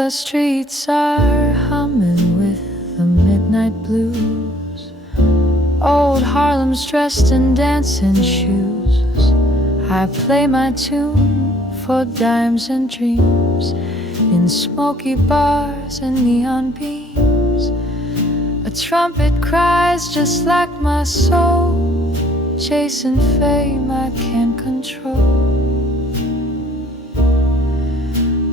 The streets are humming with the midnight blues. Old Harlem's dressed in dancing shoes. I play my tune for dimes and dreams in smoky bars and neon beams. A trumpet cries just like my soul, chasing fame I can't control.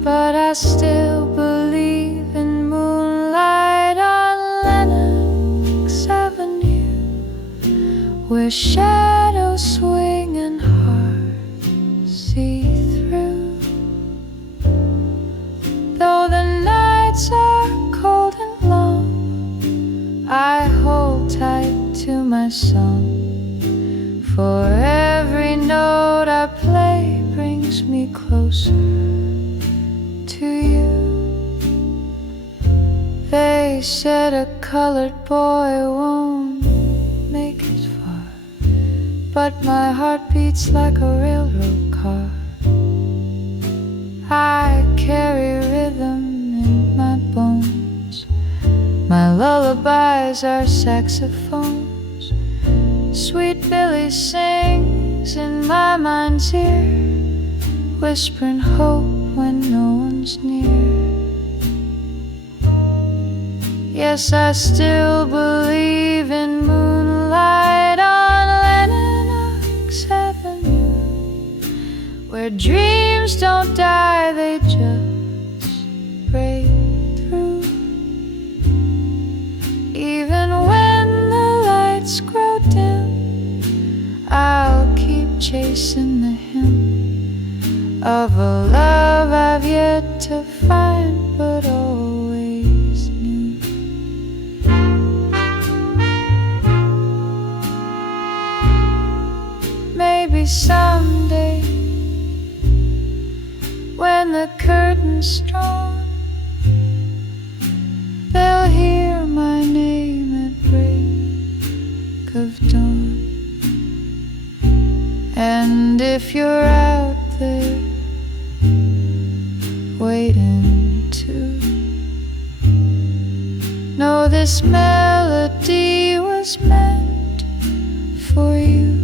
But I still believe in moonlight on Lenox Avenue, where shadows swing and hearts see through. Though the nights are cold and long, I hold tight to my song, for every note I play brings me closer to you. They said a colored boy won't make it far, but my heart beats like a railroad car. I carry rhythm in my bones. My lullabies are saxophones. Sweet Billy sings in my mind's ear, whispering hope when no one's near. Yes, I still believe in moonlight on Lenox Avenue, where dreams don't die, they just break through. Even when the lights grow dim, I'll keep chasing the hymn of a love I've yet to find, but always knew. Maybe someday, when the curtain's drawn, they'll hear my name at break of dawn. And if you're out there waiting to know, this melody was meant for you.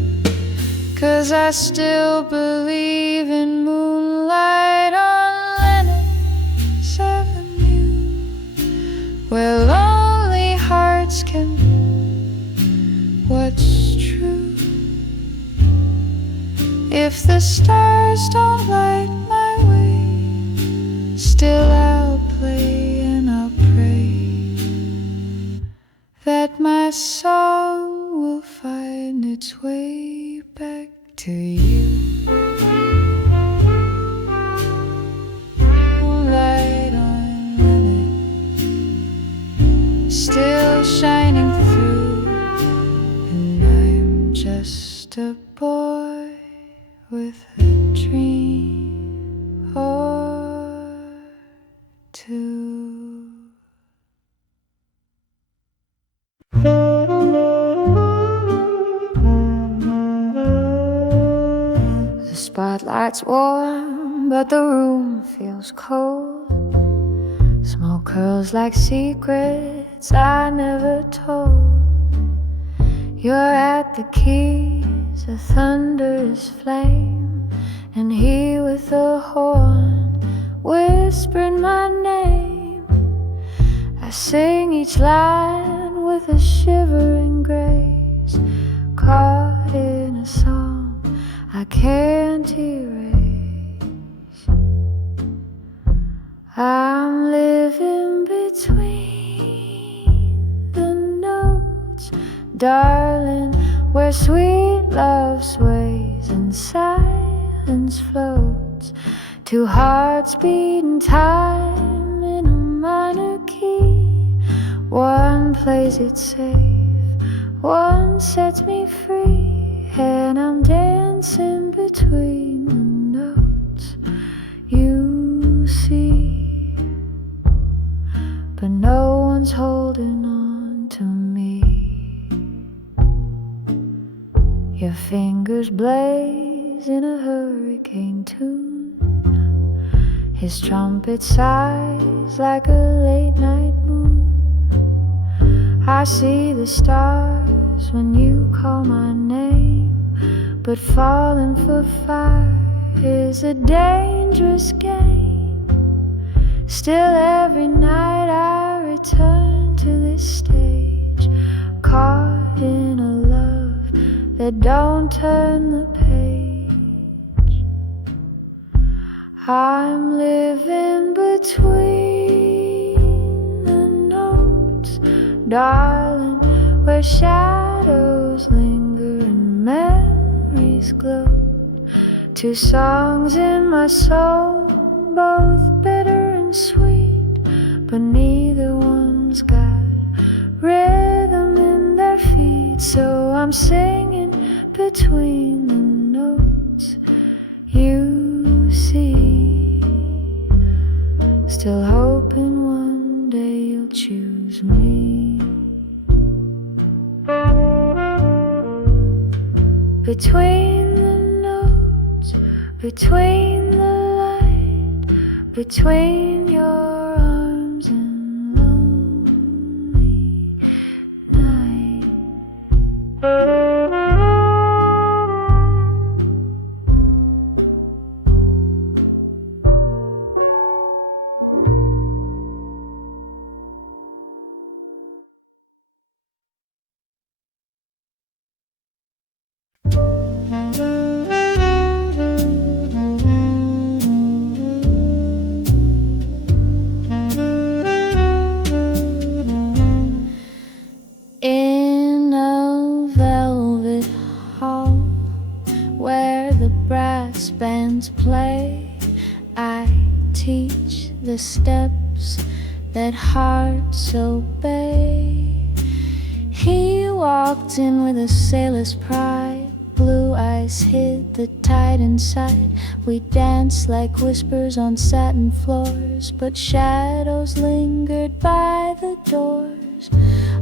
'Cause I still believe in moonlight on Lenox Avenue, where lonely hearts can know what's true. If the stars don't light my way, still I'll play and I'll pray that my song will find its way back to you. Moonlight on Lenox, still shining through, and I'm just a boy with a dream or two. The spotlight's warm, but the room feels cold. Smoke curls like secrets I never told. You're at the keys, a thunderous flame, and he with a horn whispering my name. I sing each line with a shivering grace, caught in a song I can't erase. I'm living between the notes, darling, where sweet love sways and silence floats. Two hearts beating time in a minor key. One plays it safe, one sets me free, and I'm dancing between the notes you see. But no one's holding on to me. Your fingers blaze in a hurricane tune, His trumpet sighs like a late night moon. I see the stars when you call my name, but falling for fire is a dangerous game. Still every night I return to this stage, caught in a love that don't turn the page. I'm living between the notes, darling, where shadows linger and memories glow. Two songs in my soul, both bitter and sweet, but neither one's got rhythm in their feet. So I'm singing between the notes you see, still hoping one day you'll choose me. Between the notes, between the light, between your arms and lonely night. In a velvet hall where the brass bands play, I teach the steps that hearts obey. He walked in with a sailor's pride, blue eyes hid the tide inside. We danced like whispers on satin floors, but shadows lingered by the doors.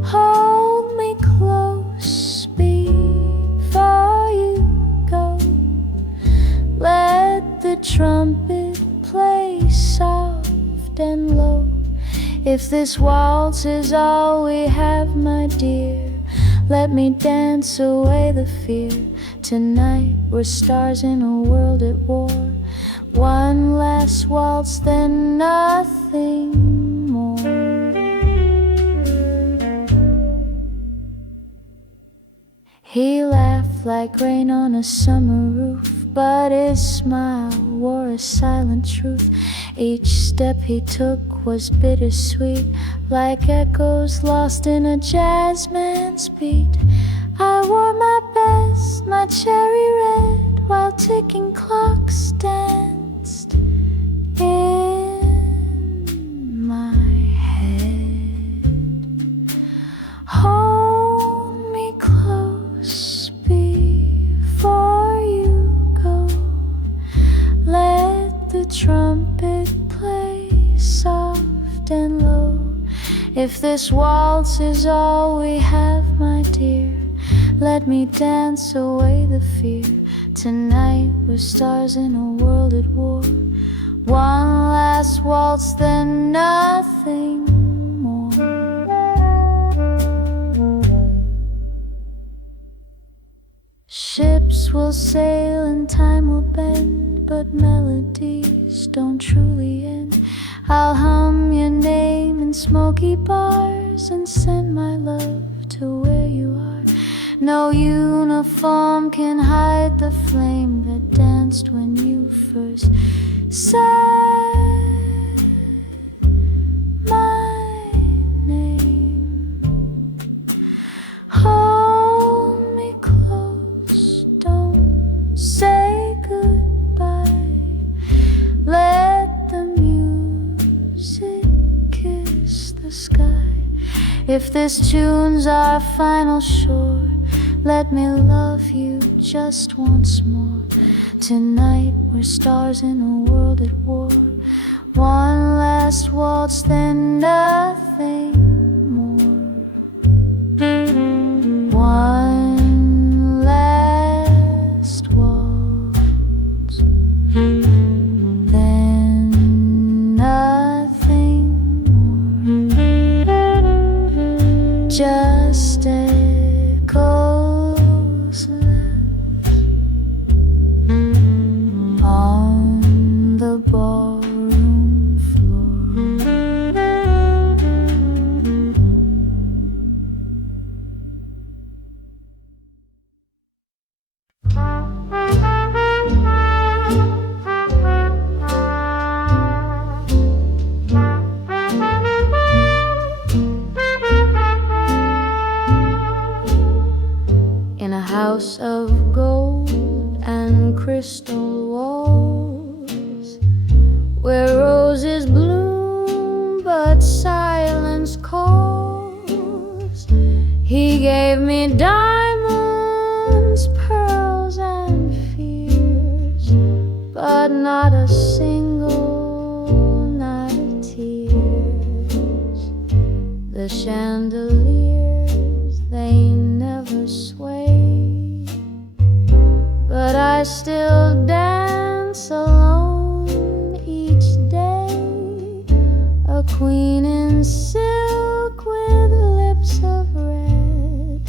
Hold me close before you go. Let the trumpet play soft and low. If this waltz is all we have, my dear, let me dance away the fear. Tonight we're stars in a world at war. One last waltz, then nothing more. He laughed like rain on a summer roof, but his smile wore a silent truth. Each step he took was bittersweet, like echoes lost in a jazz man's beat. I wore my best, my cherry red, while ticking clocks danced in my head. Hold me close before you go. Let the trumpet play soft and low. If this waltz is all we have, my dear, let me dance away the fear. Tonight we're stars in a world at war. One last waltz, then nothing more. Ships will sail and time will bend, but melodies don't truly end. I'll hum your name in smoky bars and send my love to where you are. No uniform can hide the flame that danced when you first said my name. Hold me close, don't say goodbye. Let the music kiss the sky. If this tune's our final shore, let me love you just once more. Tonight we're stars in a world at war. One last waltz, then nothing more. One last waltz, then just echoes on the ballroom floor. In a house of gold and crystal walls, where roses bloom but silence calls, he gave me diamonds, pearls, and fears, but not a single night of tears. The chandeliers, they never sway, but I still dance alone each day, a queen in silk with lips of red,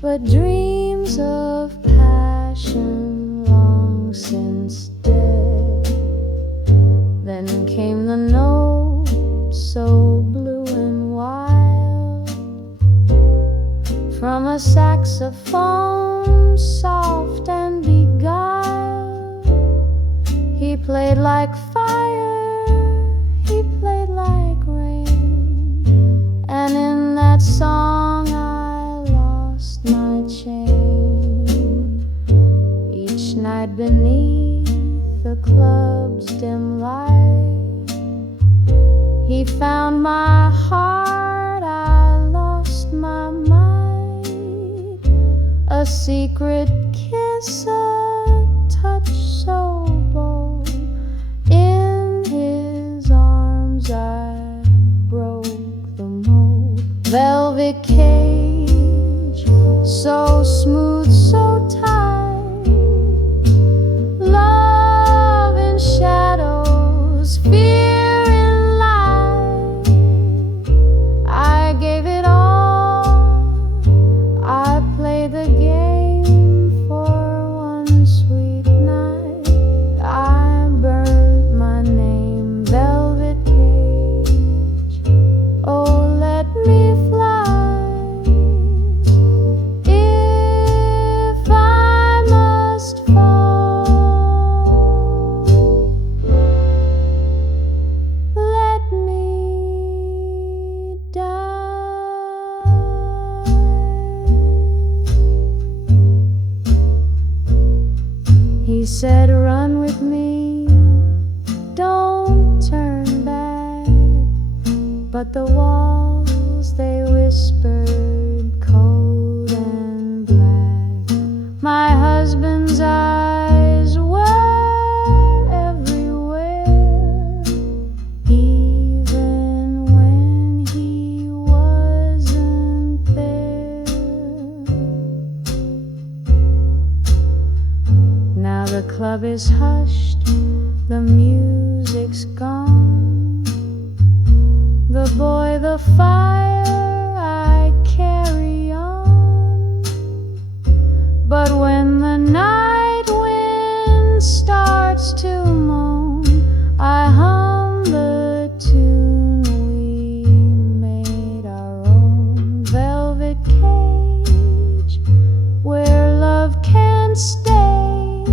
but dreams of passion long since dead. Then came the note, so blue and wild, from a saxophone soft and beguiled. He played like fire, he played like rain, and in that song I lost my chain. Each night beneath the club's dim light, he found my heart, I lost my mind. A secret kiss, a touch so bold, in his arms I broke the mold. Velvet cage, so smooth, so tight, love in shadows, fear in light. I gave it all, I played the game for one sweet night. I burned my name, velvet cage, oh let me fly. If I must fall, let me die. He said, run with me, don't turn back. But the walls, they whispered cold and black. My husband's eyes were everywhere, even when he wasn't there. Now the club is hushed, the music's gone. The boy, the fire, I carry on. But when the night wind starts to moan, I hum the tune we made our own. Velvet cage, where love can't stay,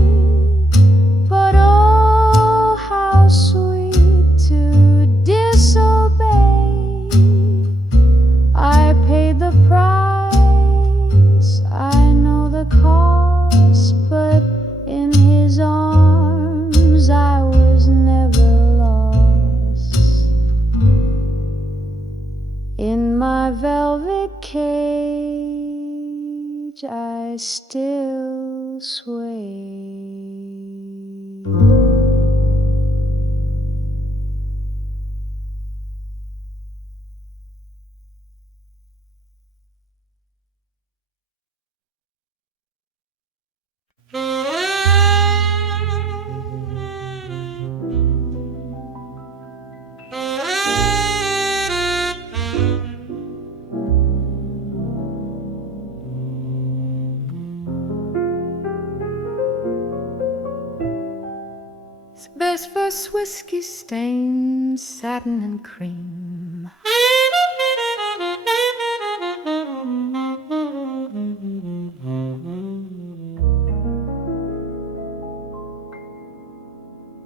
but oh, how sweet to disobey. I paid the price, I know the cost, but in his arms I was never lost. In my velvet cage I still sway. whiskey stained satin and cream.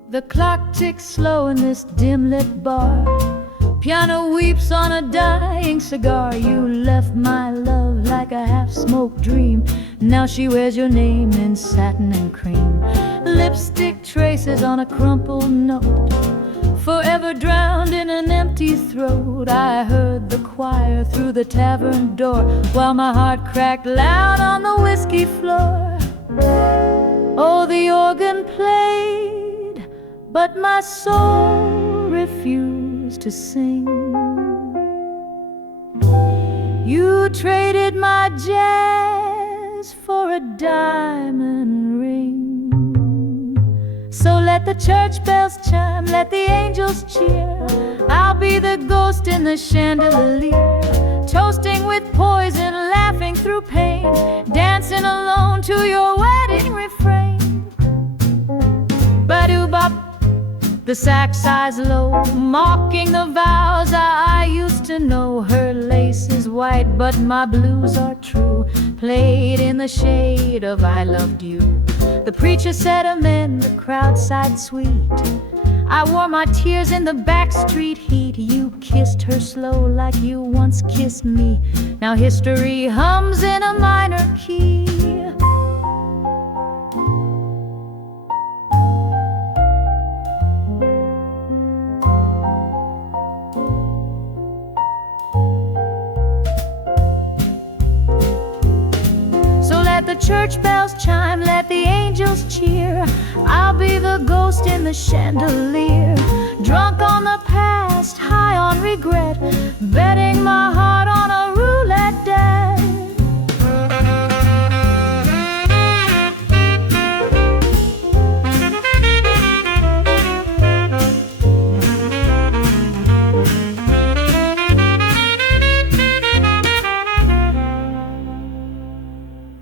The clock ticks slow in this dim-lit bar. Piano weeps on a dying cigar. You left my love like a half-smoked dream. Now she wears your name in satin and cream. Lipstick traces on a crumpled note, forever drowned in an empty throat. I heard the choir through the tavern door, while my heart cracked loud on the whiskey floor. Oh, the organ played, but my soul refused to sing. You traded my jazz for a diamond ring. So let the church bells chime, let the angels cheer. I'll be the ghost in the chandelier, toasting with poison, laughing through pain, dancing alone to your wedding refrain. Ba-doo-bop, the sax sighs low, mocking the vows I used to know. Her lace is white, but my blues are true, played in the shade of I loved you. The preacher said amen, the crowd sighed sweet. I wore my tears in the backstreet heat. You kissed her slow like you once kissed me. Now history hums in a minor key. Let the church bells chime, let the angels cheer. I'll be the ghost in the chandelier, drunk on the past, high on regret, betting my heart on a roulette deck.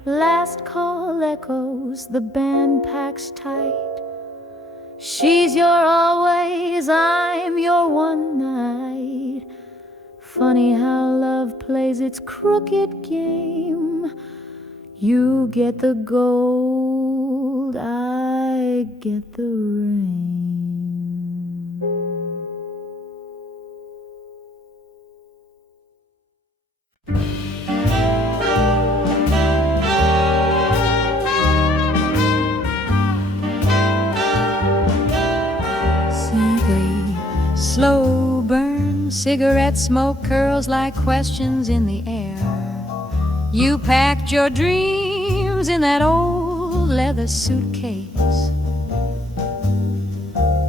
Last call echoes, the band packs tight. She's your always, I'm your one night. Funny how love plays its crooked game. You get the gold, I get the rain. Slow burn, cigarette smoke curls like questions in the air. You packed your dreams in that old leather suitcase,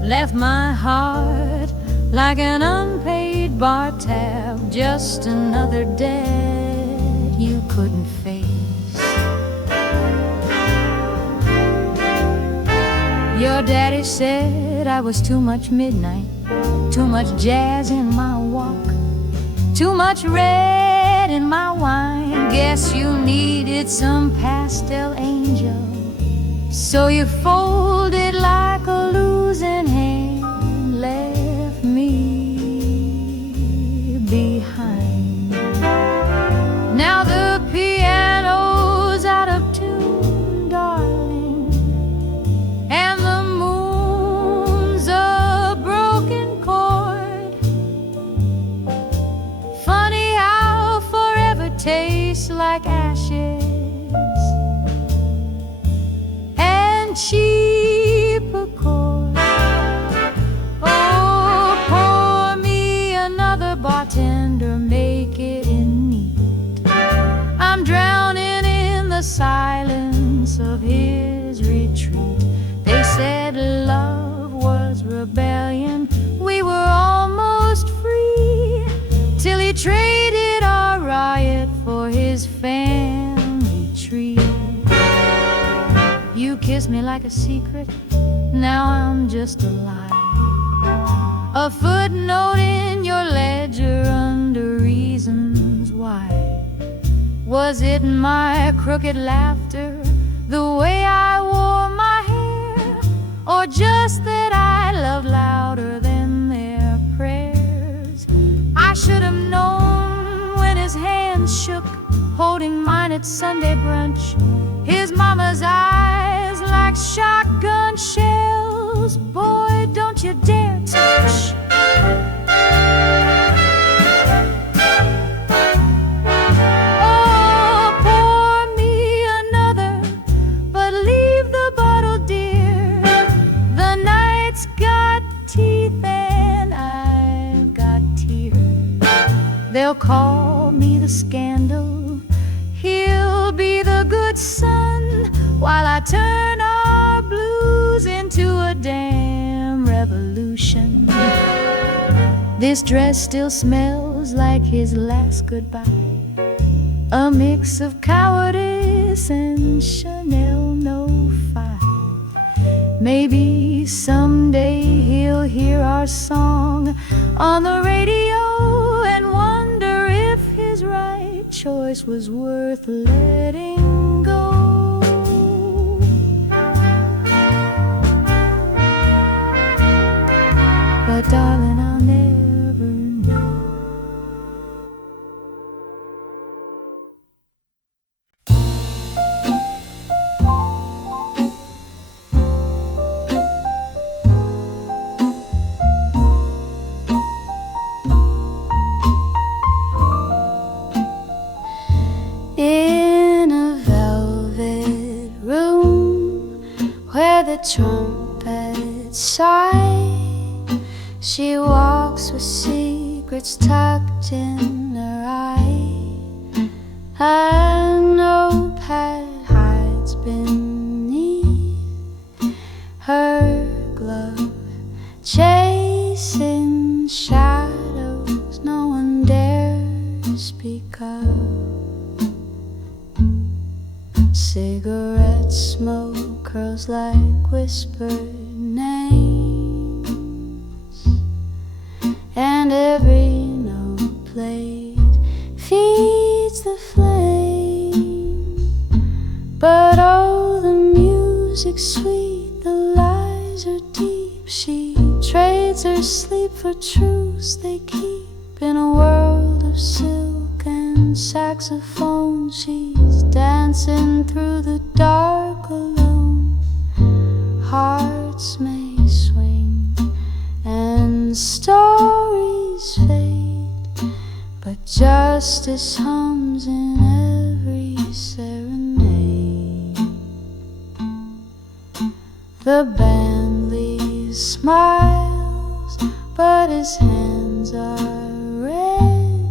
left my heart like an unpaid bar tab, just another debt you couldn't face. Your daddy said I was too much midnight, too much jazz in my walk, too much red in my wine. Guess you needed some pastel angel, so you folded like a losing hand, left me behind. Now the piano's out of tune, darling, and the moon's a broken chord. Funny how forever tastes like ashes and cheap accords. Oh, pour me another bartender, make it in neat. I'm drowning in the silence of his retreat. They said love was rebellion, we were almost free, till he traded our riot for his family tree. You kissed me like a secret, now I'm just a lie, a footnote in your ledger under reasons why. Was it my crooked laughter, the way I wore my hair, or just that I loved louder should have known when his hand shook, holding mine at Sunday brunch. His mama's eyes like shotgun shells. Boy, don't you dare touch. Oh, pour me another, but leave the bottle, dear. The night's got teeth and I've got tears. They'll call me the scandal, he'll be the good son, while I turn our blues into a damn revolution. This dress still smells like his last goodbye, a mix of cowardice and Chanel No. 5. Maybe someday he'll hear our song on the radio and wonder if his right choice was worth letting go. But darling, I'll never know. In a velvet room where the trumpets sigh, she walks with secrets tucked in her eye. A notepad hides beneath her glove, chasing shadows no one dares speak of. Cigarette smoke curls like whispered names, and every note played feeds the flame. But oh, the music's sweet, the lies are deep. She trades her sleep for truths they keep. In a world of silk and saxophone, she's dancing through the dark alone. Hearts may swing and stories fade, but justice hums in every serenade. The band leaves smiles, but his hands are red.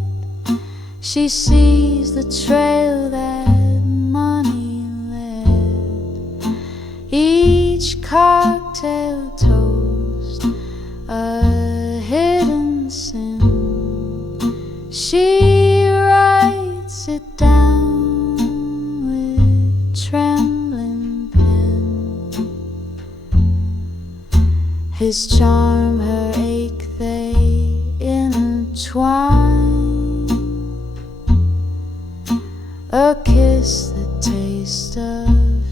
She sees the trail that money led. Each cocktail toast a hidden sin. She writes it down with trembling pen. His charm, her ache, they intertwine. A kiss, the taste of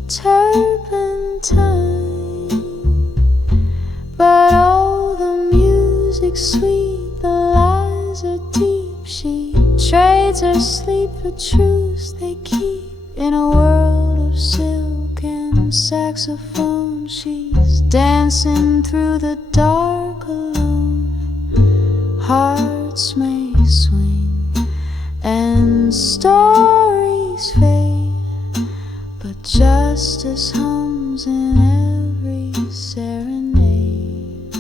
turpentine. But oh, the music's sweet, the lies are deep. She trades her sleep for truths they keep. In a world of silk and saxophone, she's dancing through the dark alone. Hearts may swing and stories fade, but justice hums in every serenade.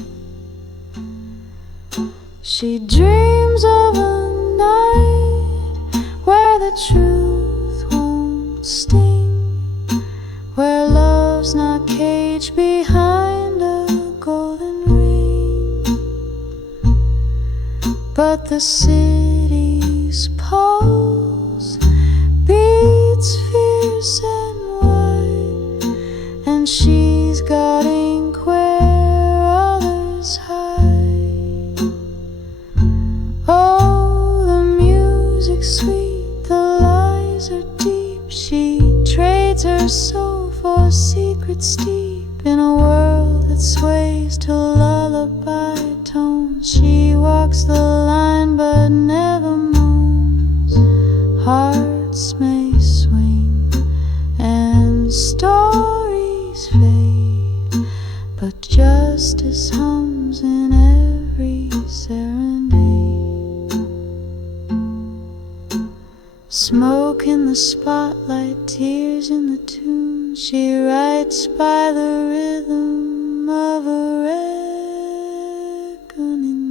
She dreams of a night where the truth won't sting, where love's not caged behind a golden ring. But the city's pulse beats fierce and wide, and she's got ink where others hide. Oh, the music's sweet, the lies are deep. She trades her soul for secrets deep. In a world that sways to lullaby tones, she walks the line but never Smoke in the spotlight, tears in the tune. She writes by the rhythm of a reckoning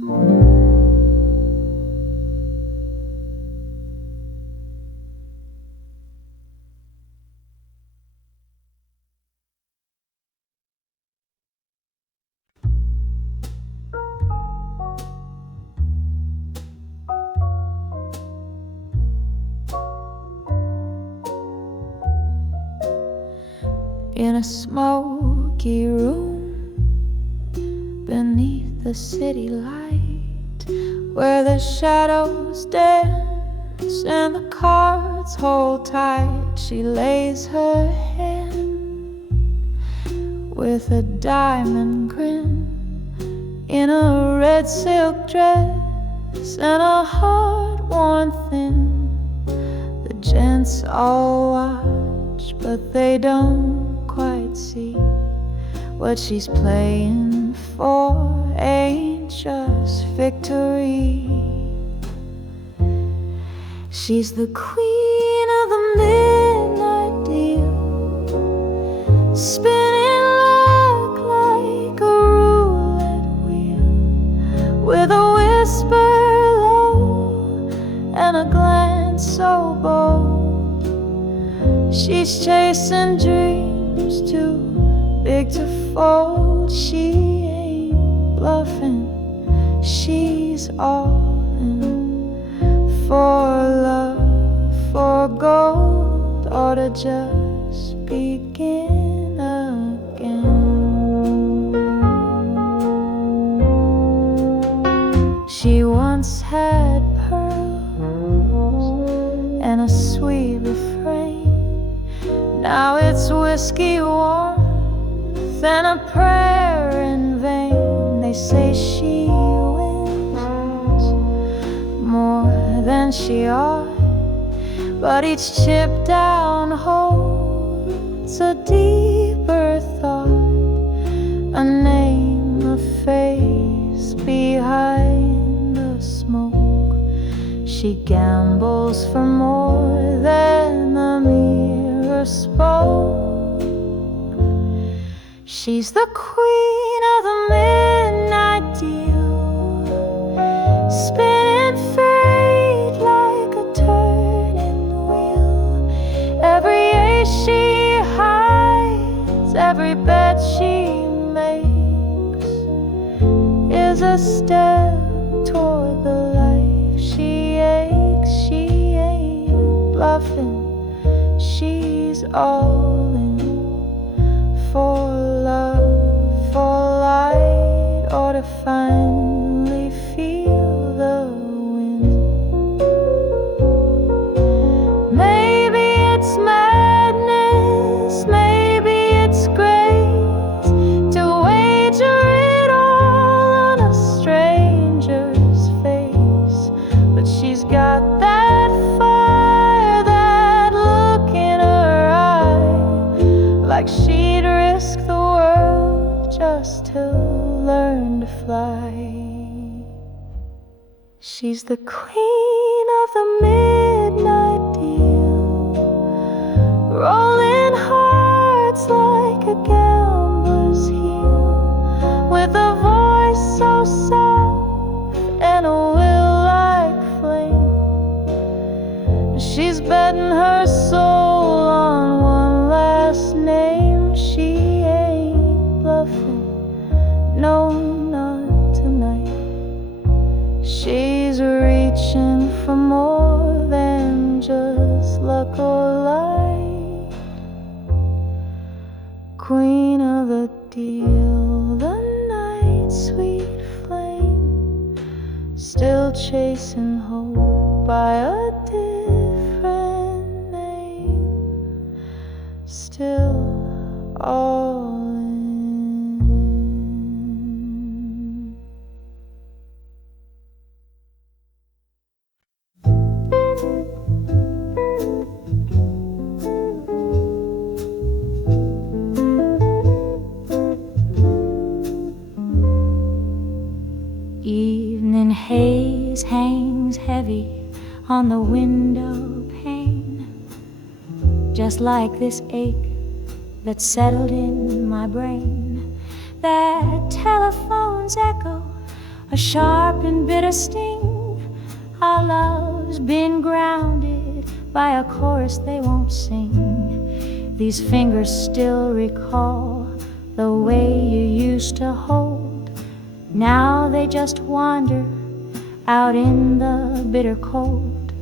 moon. In a smoky room beneath the city light, where the shadows dance and the cards hold tight, she lays her hand with a diamond grin in a red silk dress and a heart worn thin. The gents all watch, but they don't quite see what she's playing for ain't just victory. She's the queen of the midnight deal, spinning luck like a roulette wheel, with a whisper low and a glance so bold. She's chasing dreams too big to fold. She ain't bluffing, she's all in. For love, for gold, or to just begin again. She once had pearls and a sweet refrain. Now it's whiskey warmth and a prayer in vain. They say she wins more than she ought, but each chipped down holds a deeper thought, a name, a face behind the smoke. She gambles for more than the mirror spoke. She's the queen of the midnight deal, spinning fate like a turning wheel. Every ace she hides, every bet she makes is a step toward the life she aches. She ain't bluffing, she's all in. For love, for light, or to finally feel the wind. Maybe it's madness, maybe it's grace, to wager it all on a stranger's face. But she's got that fire, that look in her eye, like she'd risk the world just to learn to fly. She's the queen of the midnight deal, rolling hearts like a gambler's heel, with a voice so soft and a will like flame. She's betting her soul on one last name. She ain't bluffing, no, not tonight. She's reaching for more than just luck or light. Queen of the deal, the night sweet flame, still chasing hope by a different name, still all in. Evening haze hangs heavy on the window pane, just like this ache that settled in my brain. That telephone's echo, a sharp and bitter sting. Our love's been grounded by a chorus they won't sing. These fingers still recall the way you used to hold. Now they just wander out in the bitter cold.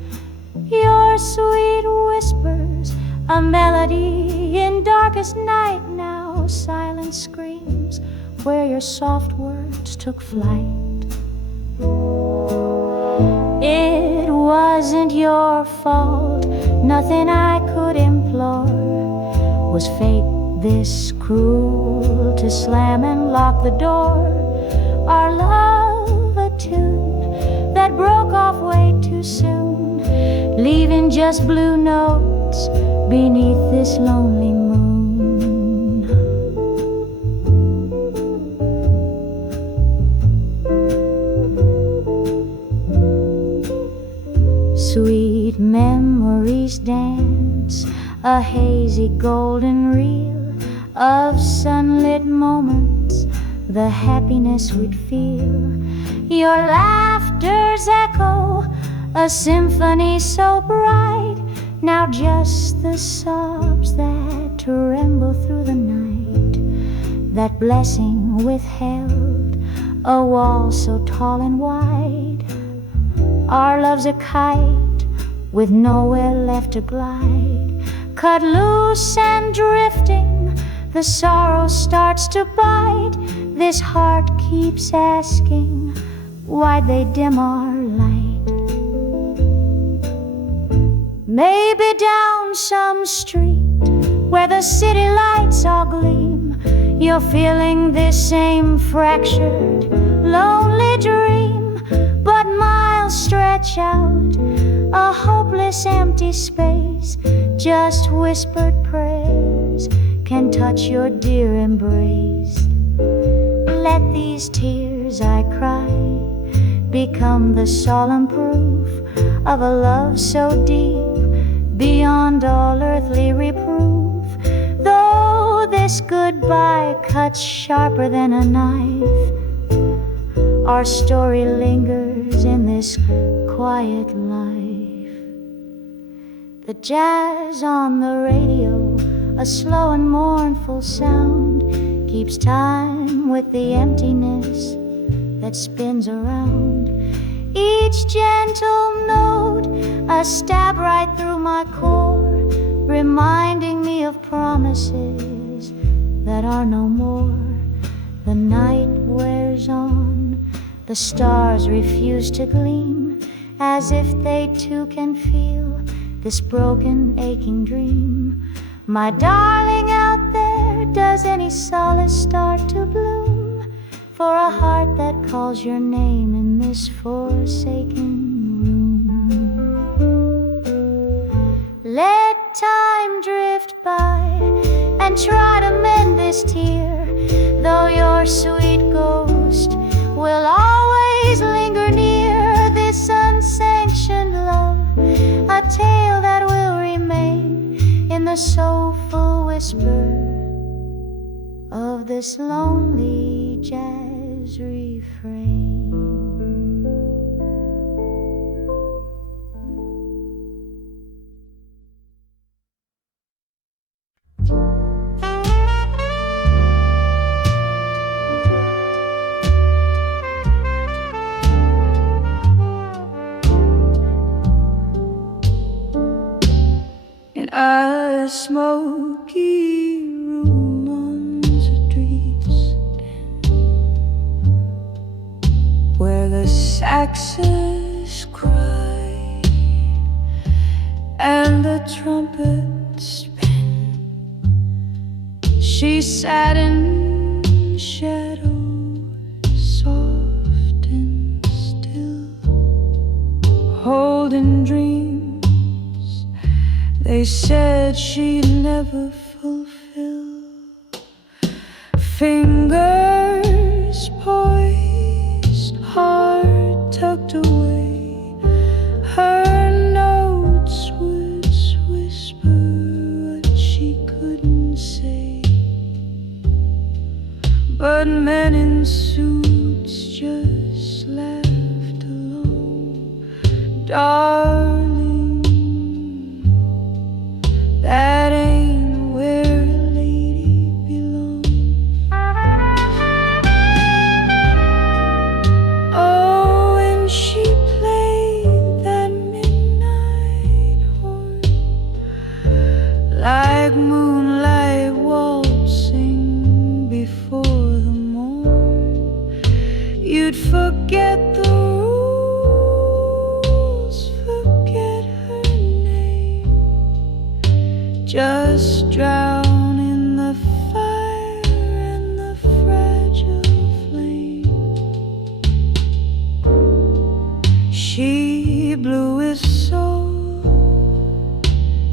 Your sweet whispers, a melody in darkest night. Now silence screams where your soft words took flight. It wasn't your fault, nothing I could implore. Was fate this cruel to slam and lock the door? Our love a tune that broke off way too soon, leaving just blue notes beneath this lonely moon. Sweet memories dance, a hazy golden reel of sunlit moments, the happiness we'd feel. Your laughter's echo, a symphony so bright. Now just the sobs that tremble through the night. That blessing withheld, a wall so tall and wide. Our love's a kite with nowhere left to glide. Cut loose and drifting, the sorrow starts to bite. This heart keeps asking, why'd they dim our light? Maybe down some street where the city lights all gleam, you're feeling this same fractured, lonely dream. But miles stretch out, a hopeless empty space. Just whispered prayers can touch your dear embrace. Let these tears I cry become the solemn proof of a love so deep beyond all earthly reproof. Though this goodbye cuts sharper than a knife, our story lingers in this quiet life. The jazz on the radio, a slow and mournful sound, keeps time with the emptiness that spins around. Each gentle note, a stab right through my core, reminding me of promises that are no more. The night wears on, the stars refuse to gleam, as if they too can feel this broken, aching dream. My darling out there, does any solace start to bloom for a heart that calls your name in this forsaken room? Let time drift by and try to mend this tear, though your sweet ghost will always linger near. This unsanctioned love, a tale that will remain in the soulful whisper of this lonely jazz refrain. In a smoky room on the streets, where the saxes cry and the trumpets spin, she sat in shadow, soft and still, holding dreams they said she'd never fulfill. Fingers poised hard darling, that ain't where a lady belongs. Oh, and she played that midnight horn like moonlight waltzing before the morn. You'd forget the rules, forget her name, just drown in the fire and the fragile flame. She blew with soul,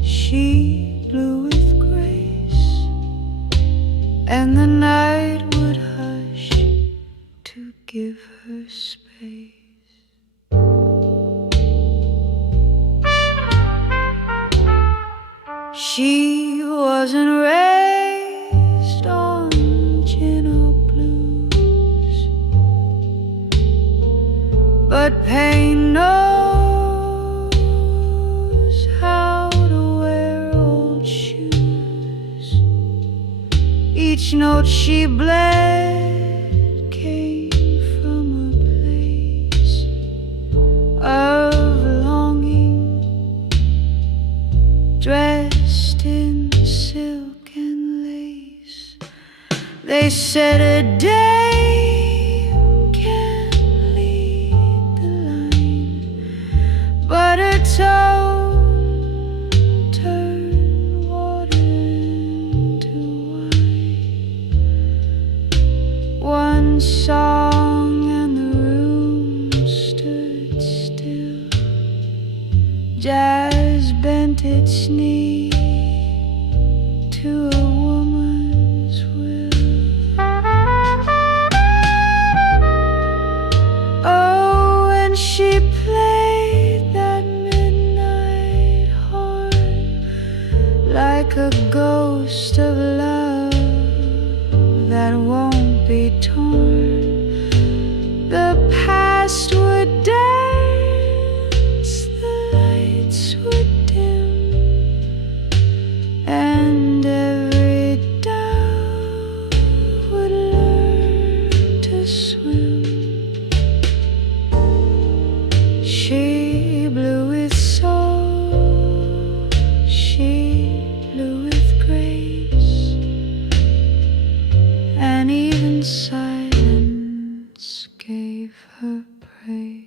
she blew with grace, and the night would hush to give her space. She wasn't raised on gin or blues, but pain knows how to wear old shoes. Each note she bled came from a place of longing, dressed in silk and lace. They said a dame can lead the line, but her tone turned water into wine. One song and the room stood still. Jazz bent its knee to a woman's will. Oh, and she played that midnight horn like a ghost of love that won't be torn. The past would dance, the lights would dim, and every down would learn to swim. She blew with soul, she blew with grace, and even silence gave her praise.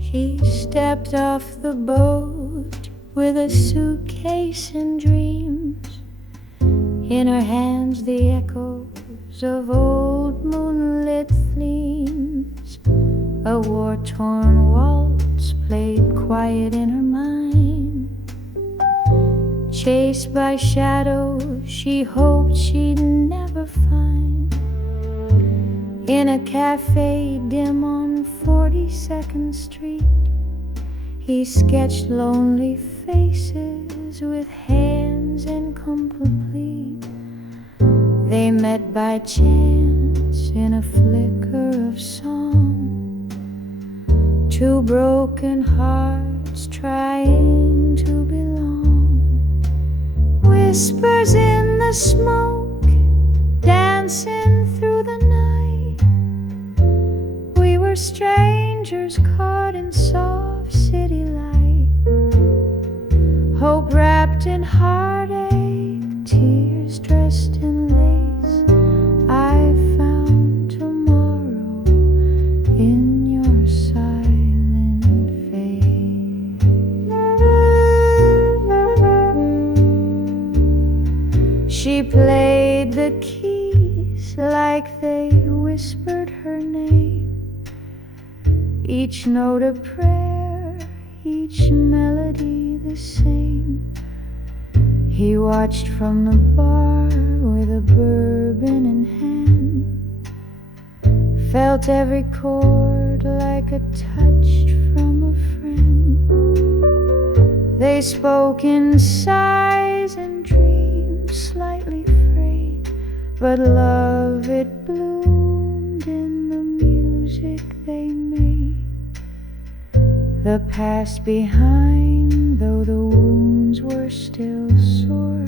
She stepped off the boat with a suitcase and dreams. In her hands the echoes of old moonlit themes. A war-torn waltz played quiet in her mind. Chased by shadows she hoped she'd never find. In a cafe dim on 42nd Street, he sketched lonely faces with hands incomplete. They met by chance in a flicker of song, two broken hearts trying to belong. Whispers in the smoke, dancing through the night. We were strangers caught in soft city light. Hope wrapped in heartache, tears dressed in lace. I found tomorrow in your silent face. She played the keys like they whispered her name. each note a prayer, each melody the same. He watched from the bar with a bourbon in hand, felt every chord like a touch from a friend. They spoke in sighs and dreams, slightly frayed, but love it bloomed in the music they made. The past behind, though the wounds were still sore,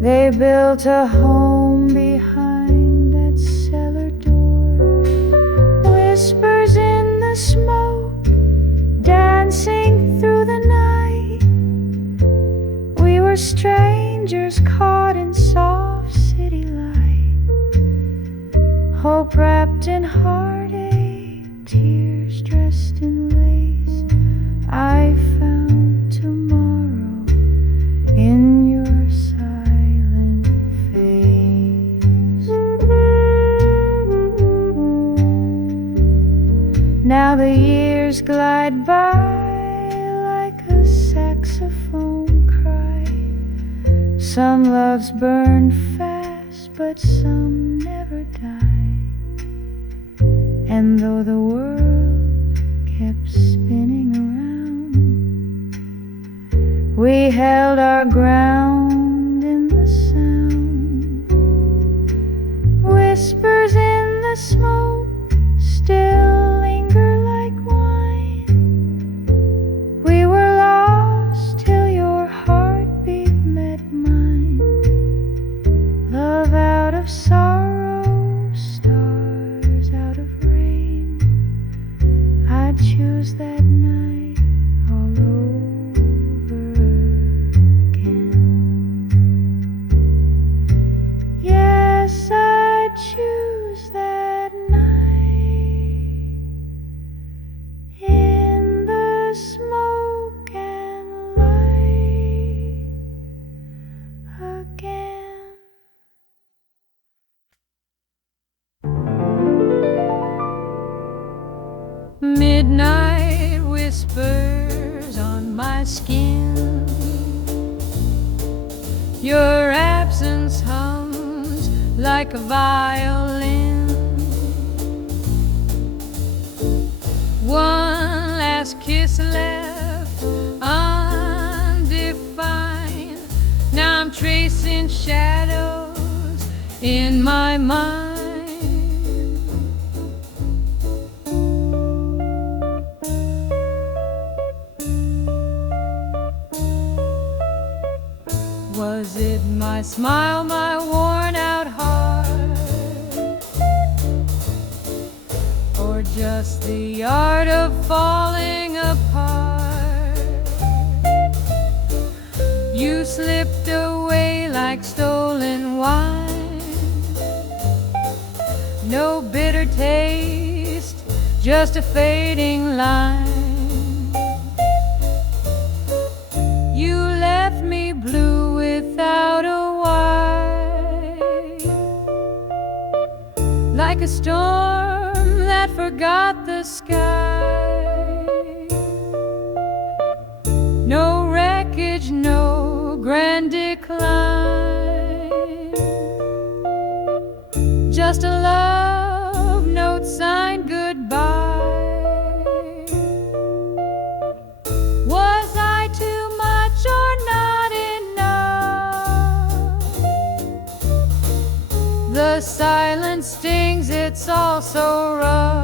they built a home behind that cellar door. Whispers in the smoke, dancing through the night. We were strangers caught in soft city light. Hope wrapped in heartache, tears dressed in lace. I found tomorrow in your silent face. Now the years glide by like a saxophone cry. Some loves burn fast, but some never die. And though the world kept spinning around, we held our ground in the sound. Whispers in the smoke still linger like wine. We were lost till your heartbeat met mine. Love out of sorrow, stars out of rain. I'd choose that night all over again. Yes, I'd choose that night in the smoke and light again. Midnight whispers on my skin. Your absence hums like a violin. One last kiss left undefined. Now I'm tracing shadows in my mind. Was it my smile, my worn out heart, or just the art of falling apart? You slipped away like stolen wine. No bitter taste, just a fading line. You left me blue without a why, like a storm that forgot the sky. No wreckage, no grand decline, just a love note signed goodbye. Was I too much or not enough? The silence stings, it's all so rough.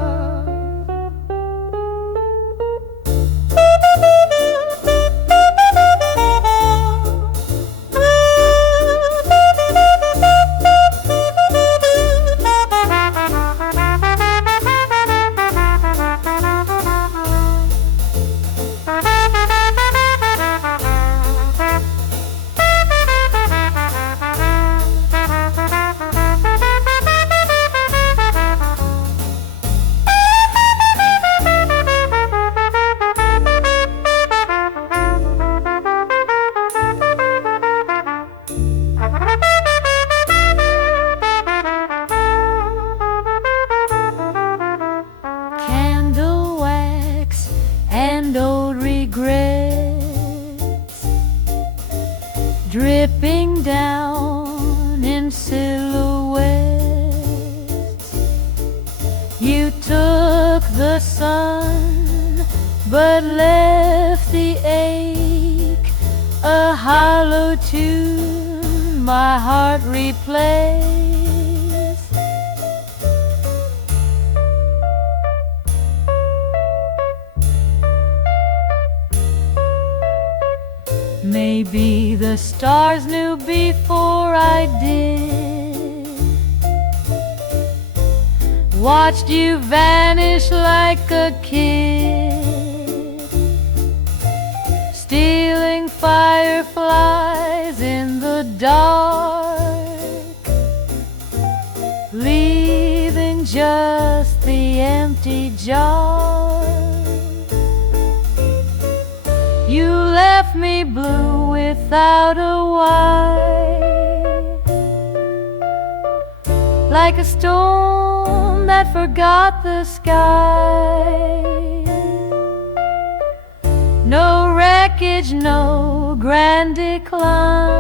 down in silhouette. You took the sun, but left the ache, a hollow tune my heart replays. Maybe the stars knew before I did. Watched you vanish like a kid, stealing fireflies in the dark, leaving just the empty jar. You left me blue without a why, like a storm that forgot the sky. No wreckage, no grand decline,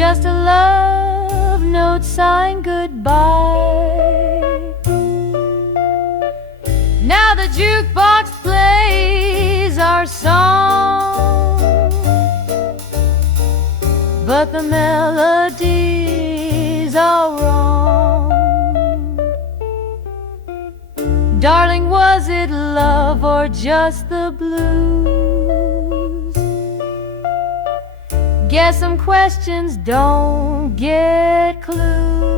just a love note saying goodbye. Now the jukebox plays our song, but the melody's all wrong. Darling, was it love or just the blues? Guess some questions don't get clues.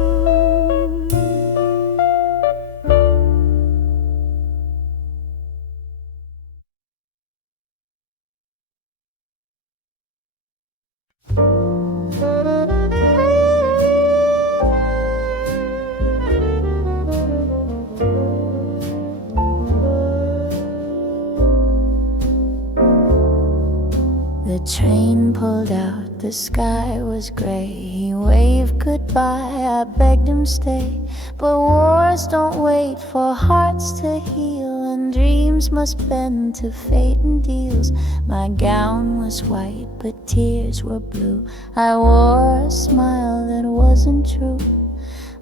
The train pulled out, the sky was gray. He waved goodbye, I begged him stay. But wars don't wait for hearts to heal, and dreams must bend to fate and deals. My gown was white, but tears were blue. I wore a smile that wasn't true.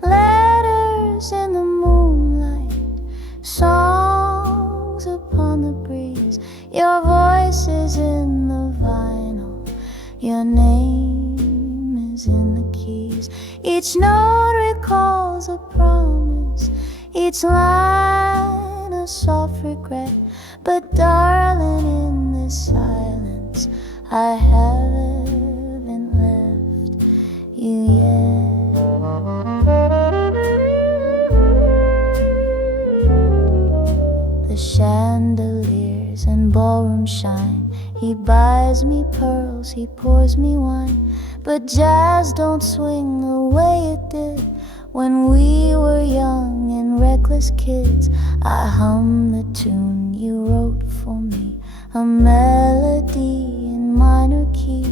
Letters in the moonlight, songs upon the breeze. Your voice is in the vinyl, your name is in the keys. Each note recalls a promise, each line a soft regret. But darling, in this silence, I haven't left you yet. The chandeliers and ballroom shine. He buys me pearls, he pours me wine. But jazz don't swing the way it did when we were young and reckless kids. I hum the tune you wrote for me, a melody in minor key.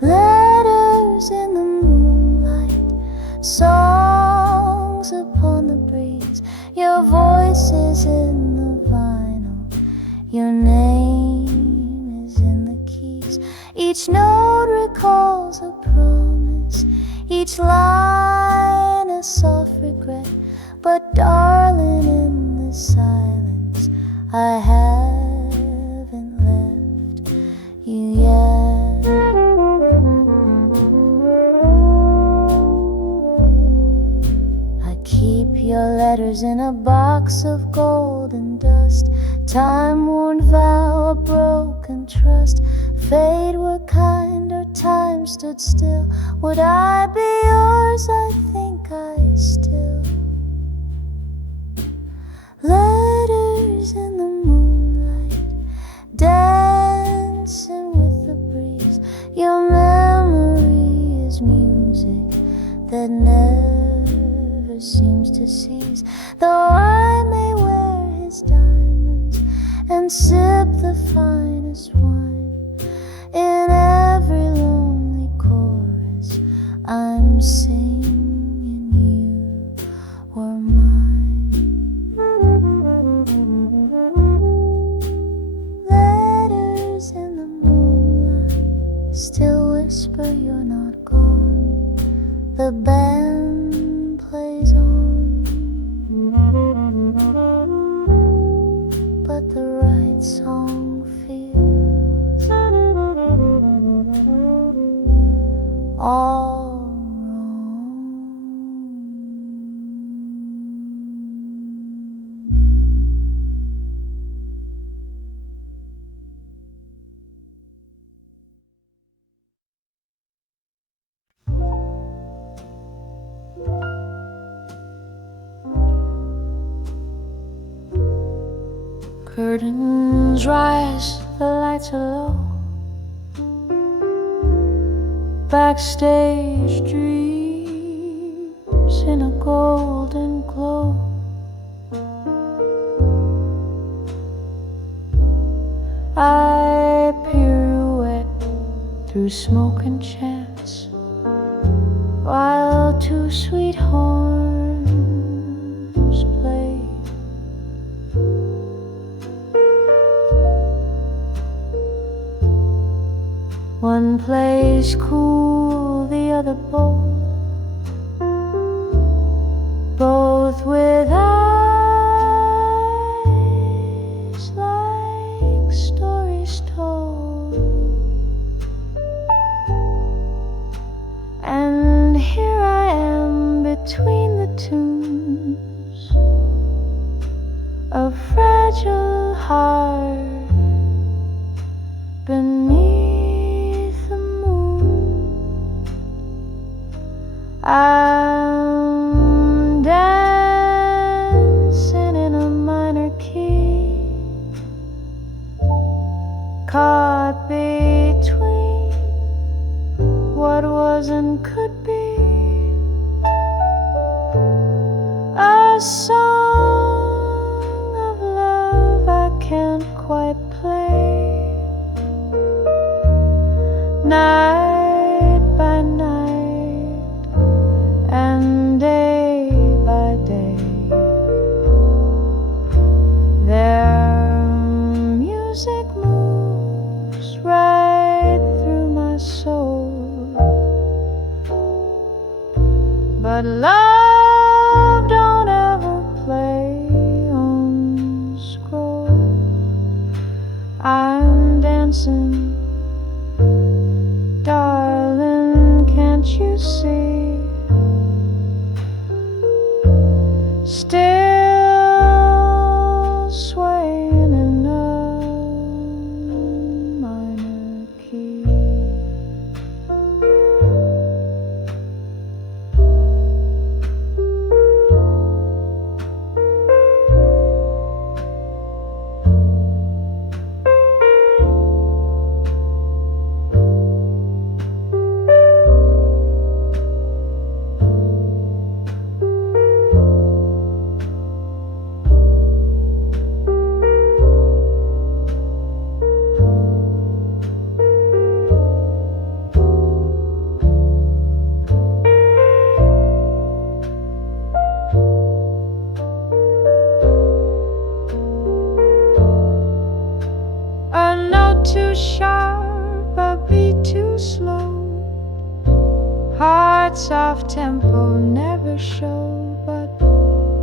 Letters in the moonlight, songs upon the breeze. Your voice is in the vinyl, your name is in the keys. Each note recalls a promise, each line a soft regret. But darling, in this silence, I haven't left you yet. I keep your letters in a box of gold and dust, time-worn vow, a broken trust. Fate were kind or time stood still, would I be yours? I think I still. Letters in the moonlight, dancing with the breeze. Your memory is music that never seems to cease. Though I may wear his diamonds and sip the finest wine, in every lonely chorus I'm singing you were mine. Letters in the moonlight, Curtains rise, the lights are low. Backstage dreams in a golden glow. I pirouette through smoke and chance, while two sweet horns play. One plays cool, the other bold, both with eyes like stories told. And here I am between the tunes, a fragile heart beneath the moon. I'm dancing in a minor key, caught between what was and could be. A song of love I can't quite play. Night by night and day by day, their music moves right through my soul. But love don't ever play on scroll. I'm dancing, darling, can't you see? Still swaying in a minor key. A note too sharp, a beat too slow. Hearts off tempo never show, but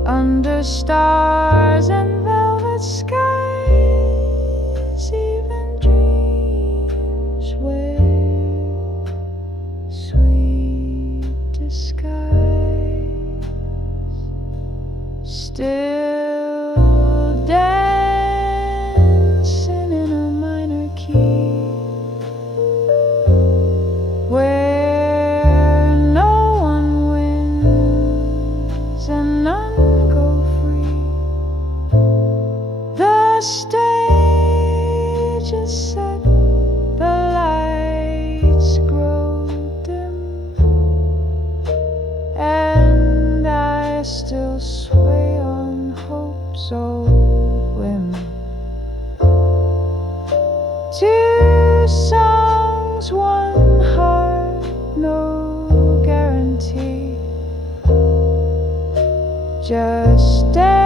under stars and velvet skies, even dreams wear sweet disguise. Still dancing in a minor key, where no one wins and none go free. The stage is set, the lights grow dim, and I still sway on hope's old whim. Two songs, one heart, no guarantee. Just dancing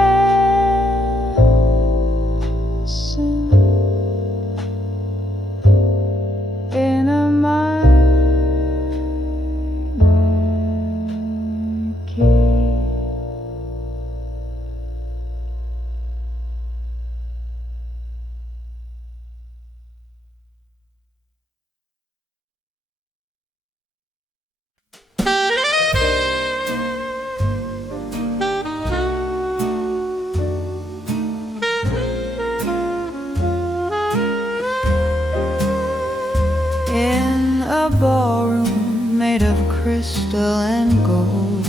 in a minor key. In a ballroom made of crystal and gold,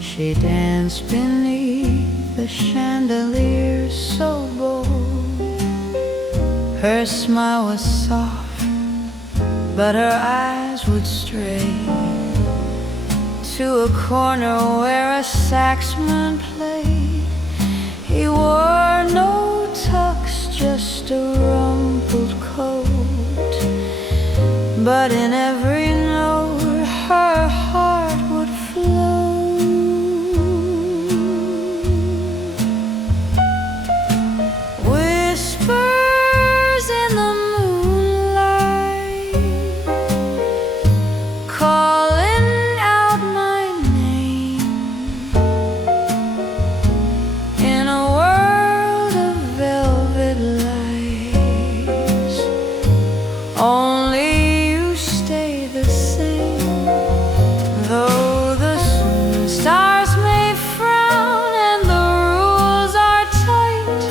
she danced beneath the chandelier so bold. Her smile was soft, but her eyes would stray to a corner where a saxman played. He wore no tux, just a rumpled coat, but in every note her heart would flow. Whispers in the moonlight, calling out my name, in a world of velvet lights. Only you stay the same, though the stars may frown and the rules are tight.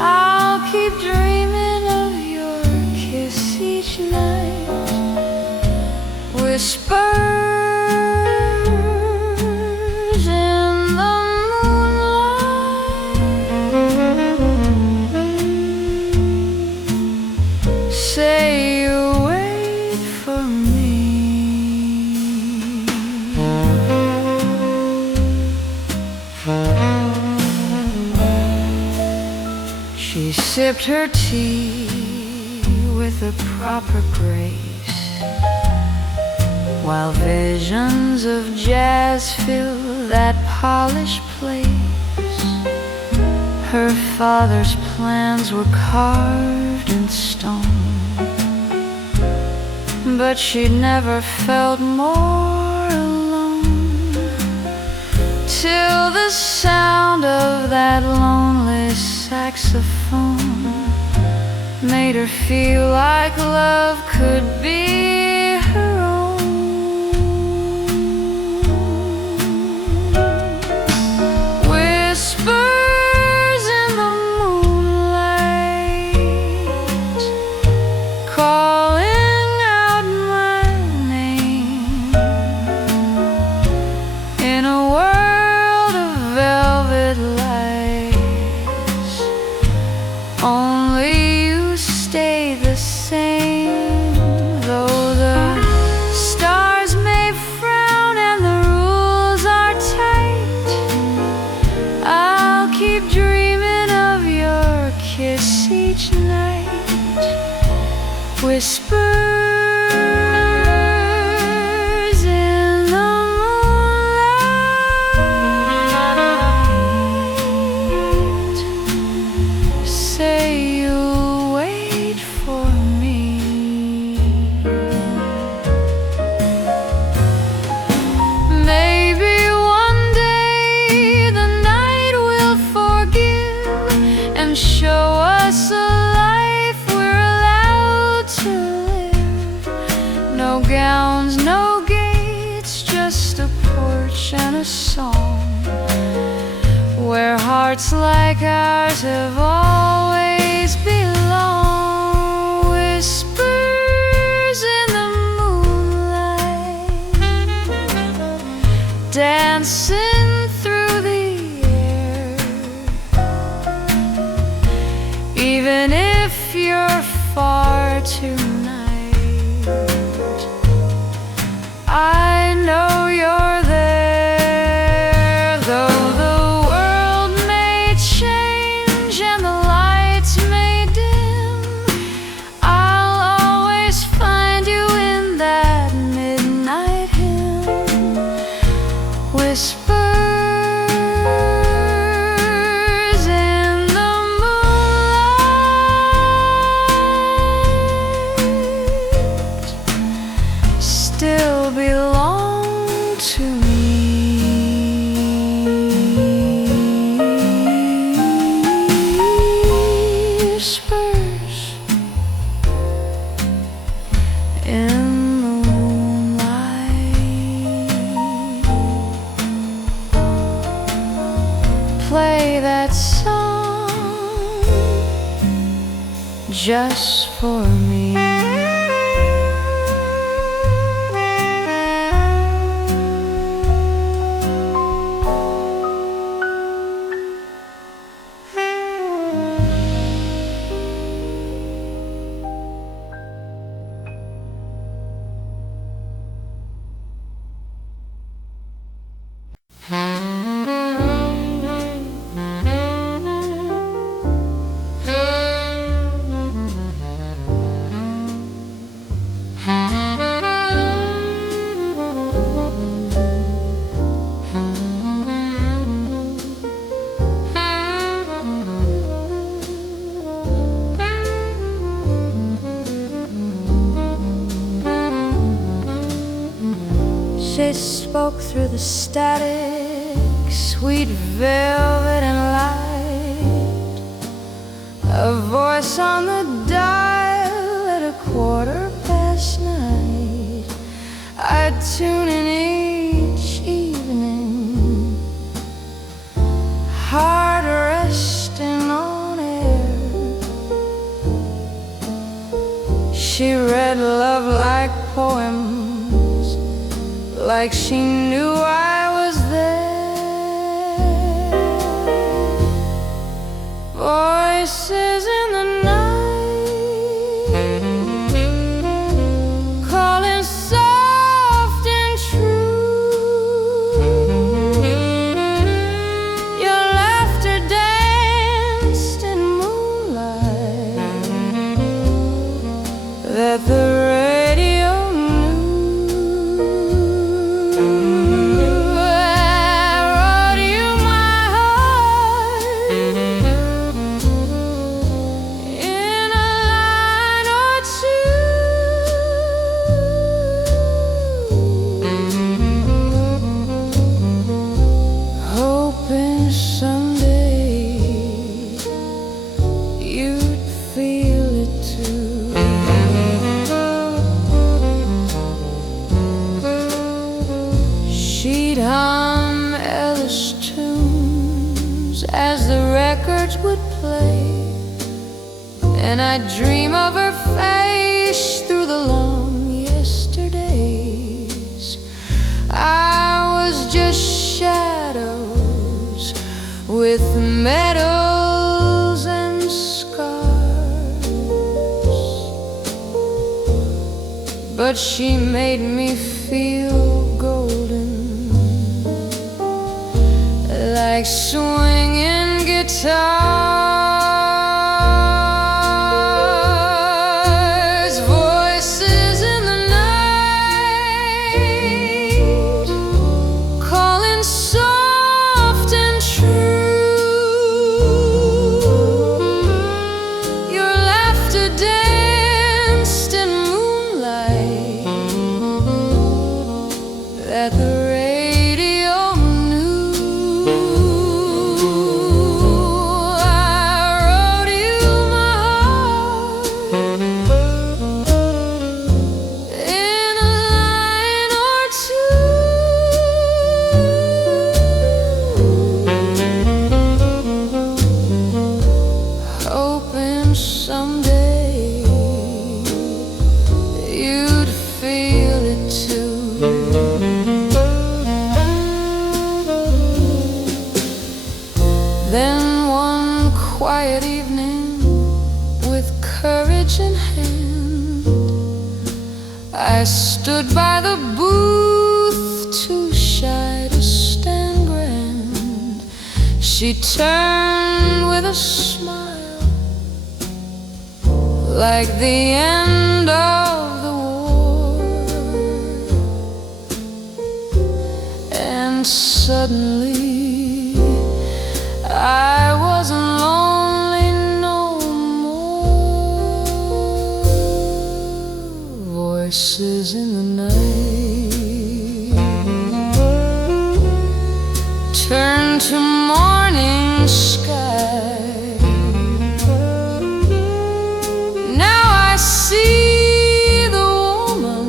I'll keep dreaming of your kiss each night. Whispers in the moonlight, say you wait for me. She sipped her tea with a proper grace, while visions of jazz filled that polished place. Her father's plans were carved in stone, but she'd never felt more alone, till the sound of that lonely saxophone made her feel like love could be her own. Whispers in the moonlight, calling out my name, in a world of velvet lights. Only you stay the same, though the stars may frown and the rules are tight. I'll keep dreaming of your kiss each night. Whispers in the moonlight, say you'll wait for me. Maybe one day the night will forgive and show us a life we're allowed to live. No gowns, no gates, just a porch and a song, where hearts like ours have always belonged. Whispers in the moonlight, dancing through the air. Even if you're far tonight, I know you're there. Though the world may change and the lights may dim, I'll always find you in that midnight hymn. Whispers in the moonlight still belong to me. Whispers in the moonlight, play that song just for me. spoke through the static, sweet velvet and light. A voice on the dial at 9:15. I'd tune in each evening, heart resting on air. She read love-like poems, like she knew I was there. Voices in the night, calling soft and true. Your laughter danced in moonlight that the radio knew. I wrote you my heart in a line or two, hoping someday you'd feel it too. She'd hum Ellis tunes as the records would play, and I'd dream of her face through the long yesterdays. I was just shadows with medals and scars, but she made me feel golden, like swinging guitars. Voices in the night, calling soft and true. Your laughter danced in moonlight that the radio knew. I wrote you my heart in a line or two, hoping someday you'd feel it too. Then one quiet evening, with courage in hand, I stood by the booth, too shy to stand grand. She turned with a smile, like the end of the war, and suddenly I wasn't lonely no more. Voices in the night turned to morning sky. Now I see the woman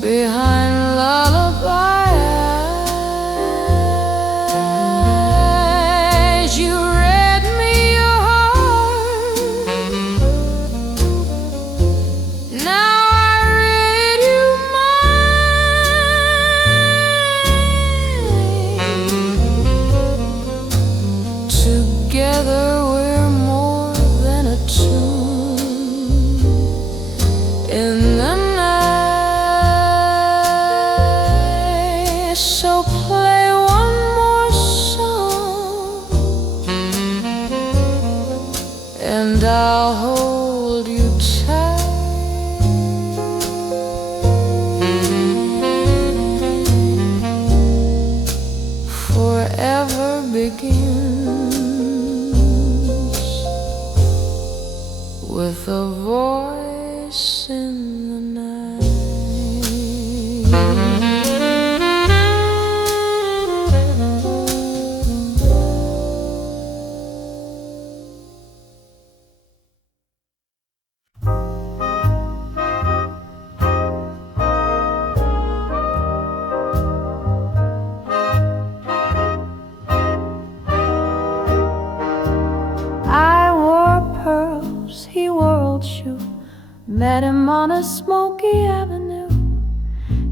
behind lullaby eyes. You read me your heart, now I read you mine. Together we're more than a tune in the night.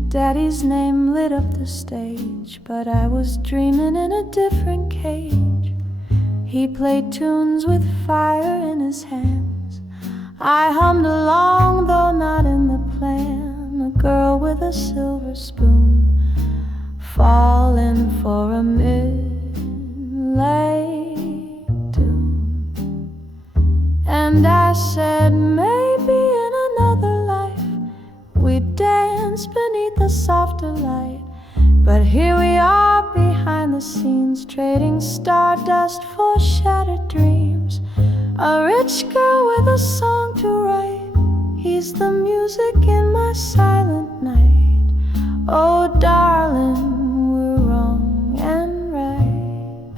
Daddy's name lit up the stage, but I was dreaming in a different cage. He played tunes with fire in his hands. I hummed along, though not in the plan. A girl with a silver spoon, falling for a midnight tune. And I said, maybe in another life we'd dance beneath the softer light. But here we are behind the scenes, trading stardust for shattered dreams. A rich girl with a song to write, he's the music in my silent night. Oh darling, we're wrong and right,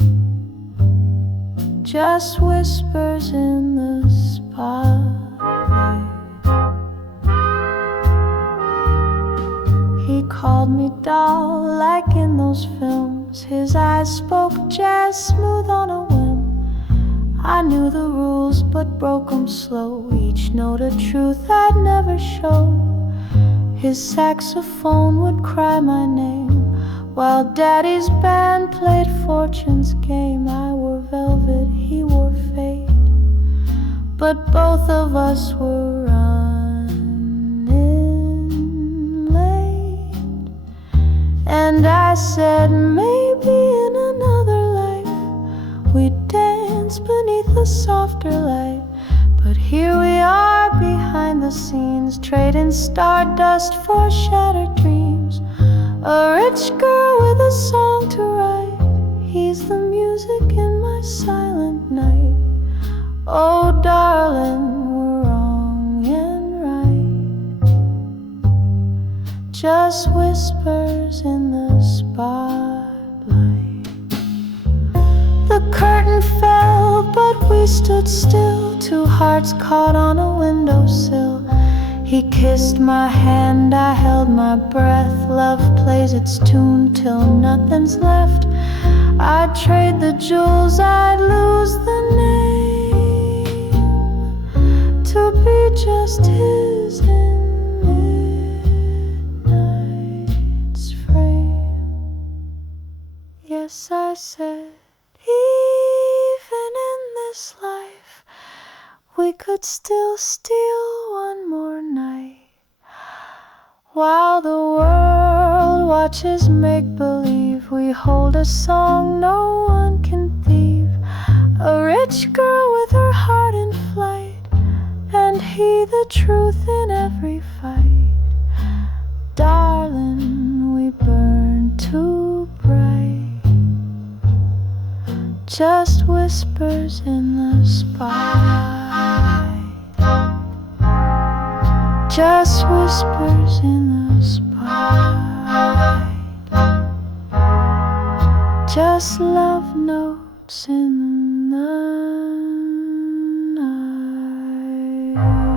just whispers in the spotlight. He called me doll like in those films. His eyes spoke jazz smooth on a whim. I knew the rules but broke 'em slow, each note a truth I'd never show. His saxophone would cry my name, while Daddy's band played Fortune's game. I wore velvet, he wore fate, but both of us were running late. And I said, maybe in another life we'd dance beneath the softer light. But here we are behind the scenes, trading stardust for shattered dreams. A rich girl with a song to write, he's the music in my silent night. Oh darling, we're wrong and right, just whispers in the spotlight. The curtain fell, but we stood still, two hearts caught on a windowsill. He kissed my hand, I held my breath. Love plays its tune till nothing's left. I'd trade the jewels, I'd lose the name, to be just his in midnight's frame. Yes, I said, even in this life we could still steal one more night, while the world watches make-believe. We hold a song no one can thieve, a rich girl with her heart in flight, and he the truth in every fight. Darling, we burn too bright, just whispers in the spotlight, just whispers in the spotlight, just love notes in the night.